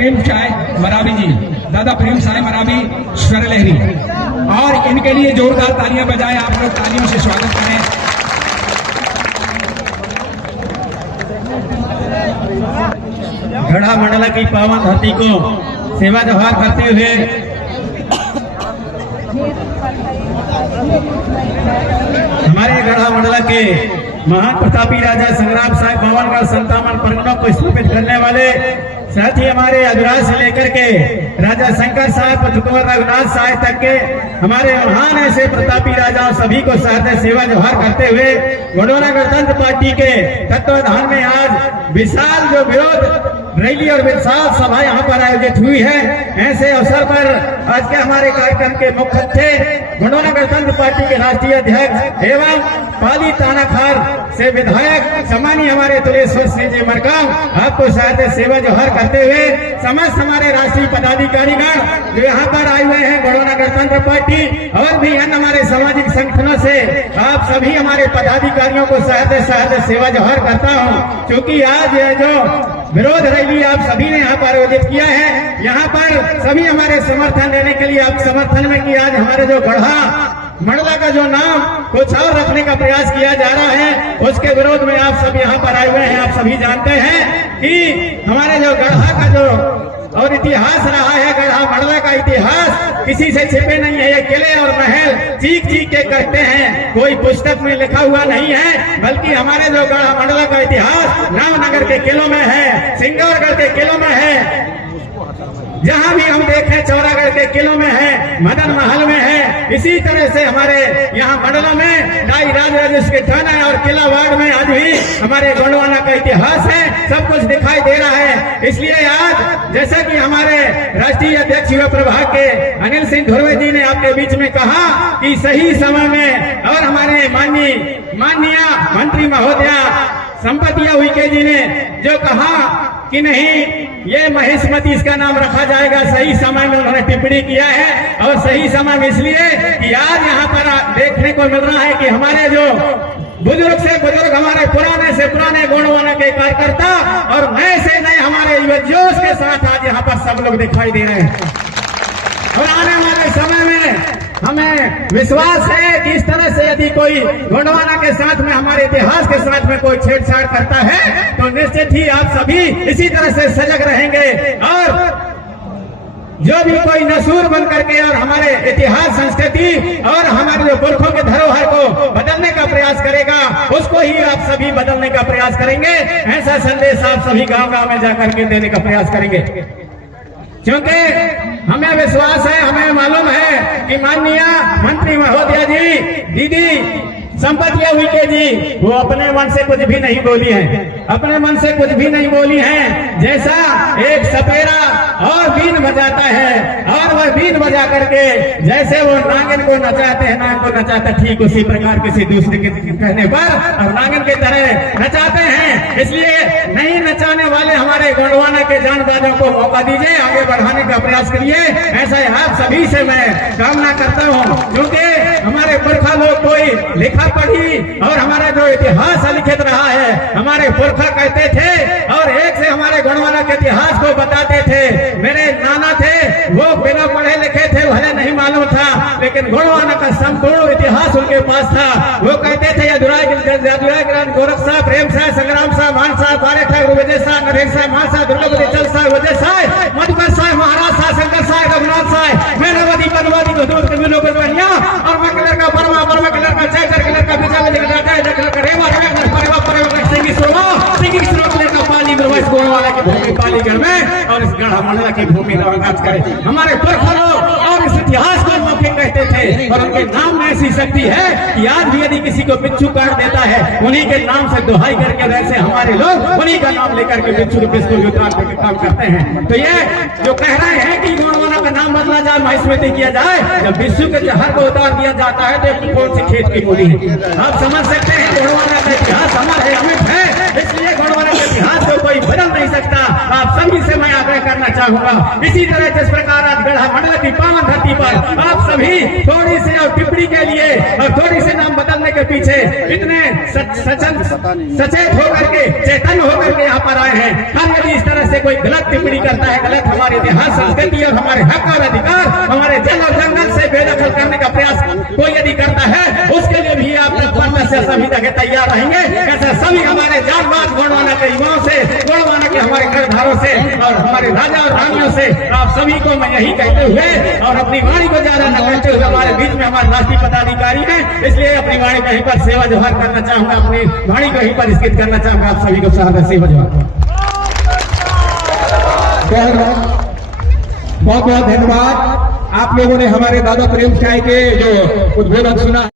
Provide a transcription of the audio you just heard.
प्रेम साय मरावी जी, दादा प्रेम साय मरावी स्वर लहरी, और इनके लिए जोरदार तालियां बजाएं। आप लोग तालियों से स्वागत करें। गढ़ा मंडला की पावन धरती को सेवा व्यवहार करते हुए हमारे गढ़ा मंडला के महान प्रतापी राजा संग्राम साहब बावनगढ़ 57 परगनों को स्थापित करने वाले, साथ ही हमारे अधुराज से लेकर के राजा शंकर साहब कुंवर रघुनाथ साहब तक के हमारे महान ऐसे प्रतापी राजाओं सभी को साथ सेवा व्यवहार करते हुए गोंडवाना गणतंत्र पार्टी के तत्वाधान में आज विशाल जो विरोध रैली और विशाल सभा यहाँ पर आयोजित हुई है। ऐसे अवसर पर आज के हमारे कार्यक्रम के मुख्य थे गोंडवाना गणतंत्र पार्टी के राष्ट्रीय अध्यक्ष एवं पाली तानाखार से विधायक सम्मानीय हमारे तुलेश्वर सिंह जी मरकाम, आपको साथ सेवा जोहर करते हुए समस्त हमारे राष्ट्रीय पदाधिकारीगण जो यहाँ पर आए हुए हैं गोंडवाना गणतंत्र पार्टी और भी अन्य हमारे सामाजिक संगठनों से, आप सभी हमारे पदाधिकारियों को साथ सेवा जोहर करता हूँ। क्योंकि आज यह जो विरोध रैली आप सभी ने यहाँ पर आयोजित किया है, यहाँ पर सभी हमारे समर्थन देने के लिए आप समर्थन में कि आज हमारे जो गढ़ा मंडला का जो नाम कुछ और रखने का प्रयास किया जा रहा है, उसके विरोध में आप सब यहाँ पर आए हुए हैं। आप सभी जानते हैं कि हमारे जो गढ़ा का जो और इतिहास रहा है, गढ़ा मंडला का इतिहास किसी से छिपे नहीं है। ये किले और महल चीख के करते हैं, कोई पुस्तक में लिखा हुआ नहीं है, बल्कि हमारे जो गढ़ा मंडला का इतिहास रामनगर के किलों में है, सिंगौरगढ़ के किलों में है, जहां भी हम देखें चौरागढ़ के किलों में है, मदन महल में है। इसी तरह से हमारे यहाँ मंडला में ढाई राज के थाना और किला वार्ड में आज भी हमारे गोंडवाना का इतिहास है, सब कुछ दिखाई दे रहा है। इसलिए आज जैसा कि हमारे राष्ट्रीय अध्यक्ष युवा प्रभाग के अनिल सिंह धुर्वे जी ने आपके बीच में कहा कि सही समय में, और हमारे माननीय मंत्री महोदया संपतिया उइके जी ने जो कहा कि नहीं ये महेशमती इसका नाम रखा जाएगा, सही समय में उन्होंने टिप्पणी किया है। और सही समय में इसलिए कि आज यहाँ पर देखने को मिल रहा है कि हमारे जो बुजुर्ग से बुजुर्ग, हमारे पुराने से पुराने गोंडवाना के कार्यकर्ता और नए से नए हमारे युवा जोश के साथ आज यहाँ पर सब लोग दिखाई दे रहे हैं। और आने वाले समय में हमें विश्वास है कि इस तरह से यदि कोई गोंडवाना के साथ में, हमारे इतिहास के साथ में कोई छेड़छाड़ करता है तो निश्चित ही आप सभी इसी तरह से सजग रहेंगे और जो भी कोई नसूर बन करके और हमारे इतिहास, संस्कृति और हमारे जो पुरखों के धरोहर को बदलने का प्रयास करेगा, उसको ही आप सभी बदलने का प्रयास करेंगे। ऐसा संदेश आप सभी गांव-गांव में जाकर के देने का प्रयास करेंगे। क्योंकि हमें विश्वास है, हमें मालूम है कि माननीय मंत्री महोदया जी, दीदी संपतिया उइके जी, वो अपने मन से कुछ भी नहीं बोली है, अपने मन से कुछ भी नहीं बोली है। जैसा एक सपेरा और बीन बजाता है और वह बीन बजा करके जैसे वो नागिन को नचाते हैं, नाग को नचाते, ठीक उसी प्रकार किसी दूसरे के कहने पर और नागिन की तरह नचाते हैं। इसलिए नहीं नचाने वाले हमारे गोंडवाना के जानबाजों को मौका दीजिए, आगे बढ़ाने का प्रयास करिए। ऐसा आप सभी से मैं कामना करता हूँ, क्योंकि हमारे पुरखा लोग कोई लिखा पढ़ी और हमारा जो इतिहास लिखित रहा है, हमारे पुरखा कहते थे और एक से हमारे गोंडवाना के इतिहास को बताते थे। मेरे नाना थे, वो बिना पढ़े लिखे थे, भले नहीं मालूम था, लेकिन गोंडवाना का संपूर्ण इतिहास उनके पास था। वो कहते थे गोरख साहब, प्रेम साहब, संग्राम साहब, मान साहब, बारे ठाकुर, विजय साहब, नरेश साहब, महा साहब, दुर्गावती, चल साहब, विजय साहब, मधुकर साहब, महाराज साहब, शंकर साहब, रघुनाथ साहब, मेनावती, पद्मावती, और मैं कलर का परमा, परमा कलर का जय, जय कलर का विजय, विजय कलर का जय, कलर का रेवा, रेवा परिवा, परिवा सिंगी सुरवा कलर का पाली ब्रह्मस गोंडवाना की भूमि पालीगढ़ में और इस गढ़ा मंडला की भूमि राज करे। हमारे पुरखा लोग और इस इतिहास को मौके कहते थे और उनके नाम में ऐसी शक्ति है कि आज भी यदि किसी को बिच्छू काट देता है, उन्हीं के नाम से दुहाई करके वैसे हमारे लोग उन्हीं का नाम लेकर के बिच्छू को बिस्कुट उतार करके काम करते हैं। तो ये जो कह रहे हैं कि गोंडवाना का नाम बदला जाए, महेशमती किया जाए, जब बिच्छू के जहर को उतार दिया जाता है तो कौन सी खेत की बोली है। आप समझ सकते हैं गोंडवाना का इतिहास हमारे अमिट है, इसलिए गोंडवाना के इतिहास को कोई बदल नहीं सकता। आप सभी से मैं आग्रह करना चाहूंगा। इसी तरह जिस प्रकार आज गढ़ा मंडल की पावन धरती पर आप सभी थोड़ी सी और टिप्पणी के लिए और थोड़ी से नाम बदलने के पीछे इतने सचेत होकर के चैतन्य होकर के यहाँ पर आए हैं। हम यदि इस तरह से कोई गलत टिप्पणी करता है, गलत हमारे इतिहास संस्कृति और हमारे हक और अधिकार हमारे जल और जंगल से बेदखल करने का प्रयास कोई यदि करता है, उसके लिए भी आप तत्परता से सभी जगह तैयार रहेंगे। ऐसे सभी हमारे जागबाज गोंडवाना के युवाओं से, गोंडवाना के हमारे करधारों से और हमारे राजा और रानियों से आप सभी को मैं यही कहते हुए और अपनी वाणी को ज्यादा न करते हुए, हमारे बीच में हमारे राष्ट्रीय पदाधिकारी हैं, इसलिए अपनी वाणी कहीं पर सेवा जोहार करना चाहूंगा, अपनी वाणी को यहीं पर स्थित करना चाहूंगा। आप सभी को सादर सेवा जोहार। बहुत बहुत धन्यवाद। आप लोगों ने हमारे दादा प्रेम साय के जो उद्बोधन सुना।